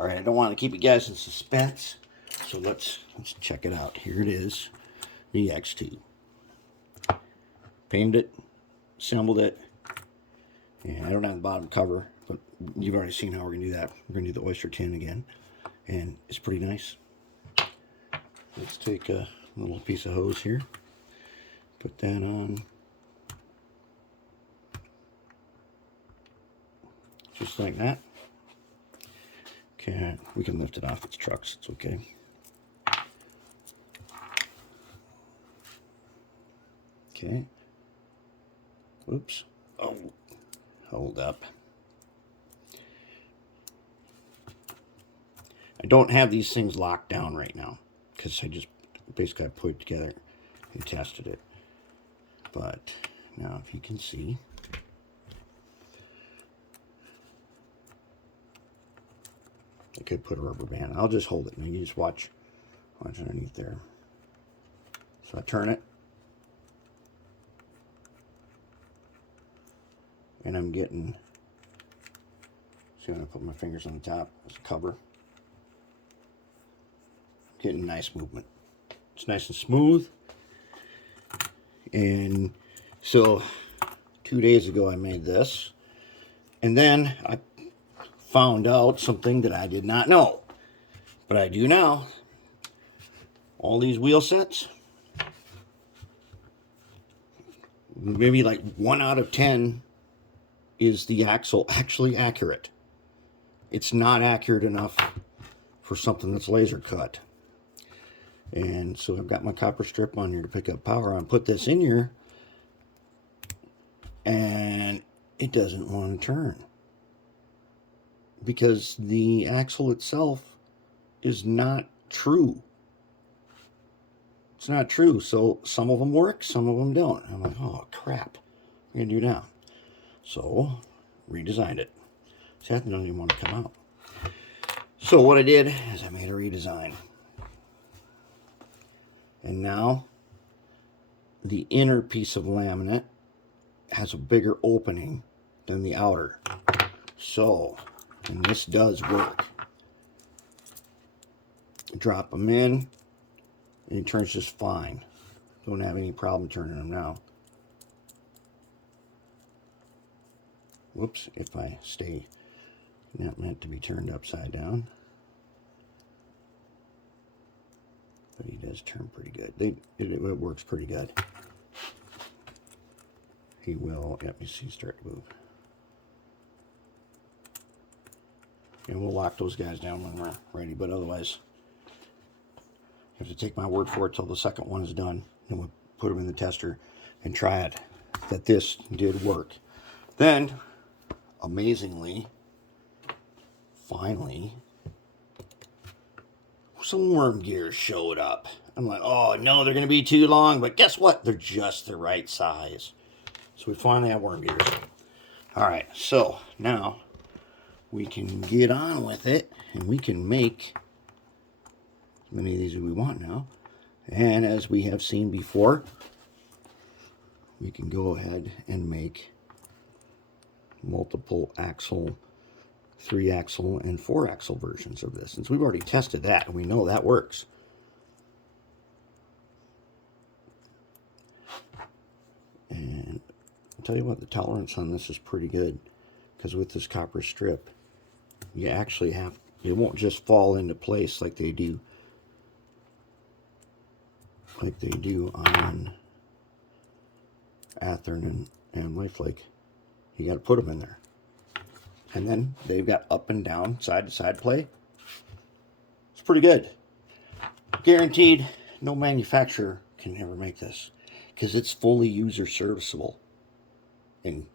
All right, I don't want to keep you guys in suspense, so let's check it out. Here it is, the X.2. Painted it, assembled it, and I don't have the bottom cover, but you've already seen how we're going to do that. We're going to do the oyster tin again, and it's pretty nice. Let's take a little piece of hose here, put that on, just like that. Okay, we can lift it off its trucks, it's okay. Okay. Oops. Oh, hold up. I don't have these things locked down right now because I just basically put it together and tested it. But now if you can see, I could put a rubber band. I'll just hold it and you just watch underneath there. So I turn it, and I'm getting, see when I put my fingers on the top as a cover, getting nice movement. It's nice and smooth. And so 2 days ago I made this, and then I found out something that I did not know, but I do now. All these wheel sets, maybe like 1 out of 10 is the axle actually accurate. It's not accurate enough for something that's laser cut. And so I've got my copper strip on here to pick up power on. Put this in here, and it doesn't want to turn because the axle itself is not true. It's not true. So some of them work, some of them don't. I'm like, oh crap, what are you gonna do now? So redesigned it. See, that doesn't even want to come out. So what I did is I made a redesign. And now the inner piece of laminate has a bigger opening than the outer. So, and this does work. Drop them in, and it turns just fine. Don't have any problem turning them now. Whoops, if I stay not meant to be turned upside down. But he does turn pretty good. It works pretty good. He will, yep, you see, start to move. And we'll lock those guys down when we're ready, but otherwise, you have to take my word for it till the second one is done. Then we'll put them in the tester and try it, that this did work. Then, amazingly, finally, some worm gears showed up. I'm like, oh no, they're going to be too long, but guess what? They're just the right size. So we finally have worm gears. All right, so now we can get on with it, and we can make as many of these as we want now. And as we have seen before, we can go ahead and make multiple axle, 3-axle, and 4-axle versions of this. Since we've already tested that, and we know that works. And I'll tell you what, the tolerance on this is pretty good, because with this copper strip, you actually have, it won't just fall into place like they do on Athearn and Lifelake. You got to put them in there. And then they've got up and down, side to side play. It's pretty good. Guaranteed, no manufacturer can ever make this because it's fully user serviceable. And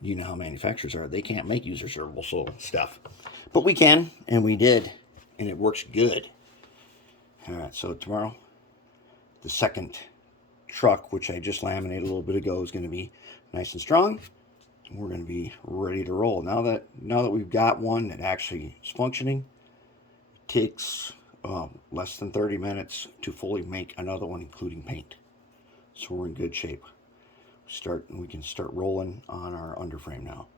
you know how manufacturers are. They can't make user serviceable stuff. But we can, and we did. And it works good. Alright, so tomorrow, the second truck, which I just laminated a little bit ago, is going to be nice and strong. We're going to be ready to roll. Now that we've got one that actually is functioning, it takes less than 30 minutes to fully make another one, including paint. So we're in good shape. We can start rolling on our underframe now.